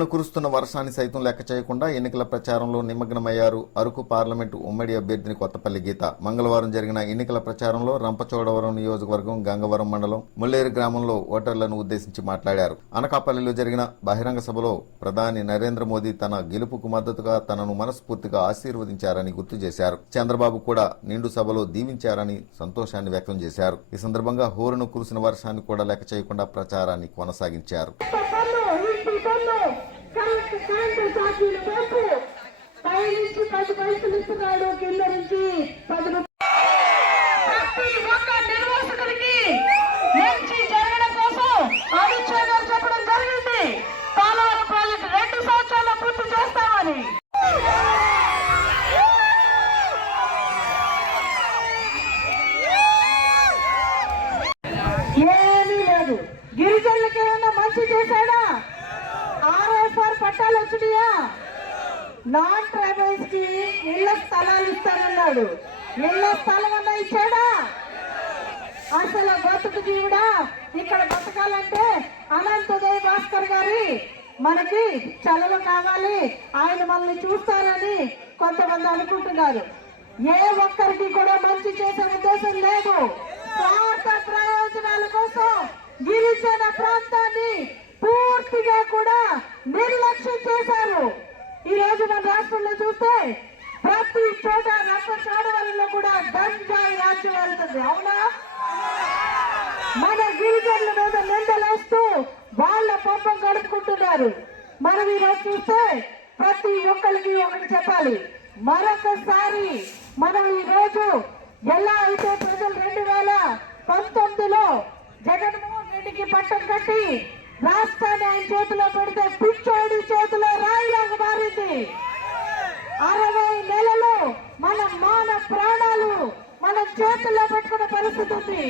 హోరును కురుస్తున్న వర్షాన్ని సైతం లెక్క చేయకుండా ఎన్నికల ప్రచారంలో నిమగ్నమయ్యారు అరకు పార్లమెంటు ఉమ్మడి అభ్యర్థిని కొత్తపల్లి గీత. మంగళవారం జరిగిన ఎన్నికల ప్రచారంలో రంపచోడవరం నియోజకవర్గం గంగవరం మండలం ముల్లేరు గ్రామంలో ఓటర్లను ఉద్దేశించి మాట్లాడారు. అనకాపల్లిలో జరిగిన బహిరంగ సభలో ప్రధాని నరేంద్ర మోదీ తన గెలుపుకు మద్దతుగా తనను మనస్ఫూర్తిగా ఆశీర్వదించారని గుర్తు చేశారు. చంద్రబాబు కూడా నిండు సభలో దీవించారని సంతోషాన్ని వ్యక్తం చేశారు. ఈ సందర్భంగా హోరును కురిసిన వర్షాన్ని కూడా లెక్క చేయకుండా ప్రచారాన్ని కొనసాగించారు. పైనుంచి 10 పైసలు ఇస్తున్నాడు, కింద నుంచి 10 నిర్వాసకుడికి మంచి జరగడం కోసం అనుచ్ఛేదం చెప్పడం జరిగింది. పోలవరం ప్రాజెక్టు 2 సంవత్సరాల్లో పూర్తి చేస్తామని. ఏమీ లేదు. గిరిజనులకి ఏమైనా మంచి చేశాడా? RFR పట్టాలు వచ్చినాయా? నాన్ ట్రైబల్స్ కి ఇళ్ల స్థలాలు ఇస్తానన్నాడు. ఇళ్ల స్థలం అన్నా ఇచ్చాడా? అసలు బతుకు జీవుడా? ఇక్కడ బతకాలంటే అనంతోదయ భాస్కర్ గారి మనకి చలవ కావాలి, ఆయన మనల్ని చూస్తారని కొంతమంది అనుకుంటున్నారు. ఏ ఒక్కరికి కూడా మంచి చేసే ఉద్దేశం లేదు. స్వార్థ ప్రయోజనాల కోసం గిరిజన ప్రాంతాన్ని పూర్తిగా కూడా నిర్లక్ష్యం చేశారు. ఈ రోజు మన రాష్ట్రంలో చూస్తే ప్రతి చోట రంపచోడవరంలో కూడా గంజాయి రాజ్యం వెళ్తుంది. అవునా? మన గిరిజనుల మీద నిందలేస్తూ వాళ్ళ పాపం గడుపుకుంటున్నారు. మనం ఈరోజు చూస్తే ప్రతి ఒక్కరికి ఒకటి చెప్పాలి. మరొకసారి మనం ఈ రోజు ఎలా అయితే ప్రజలు 2019లో జగన్మోహన్ రెడ్డికి పట్టం కట్టి రాష్ట్రాన్ని ఆయన చేతిలో పెడితే పిచ్చోడి చేతిలో రాయిలాగా మారింది. 60 నెలలు మన ప్రాణాలు మన చేతుల్లో పెట్టుకున్న పరిస్థితి ఉంది.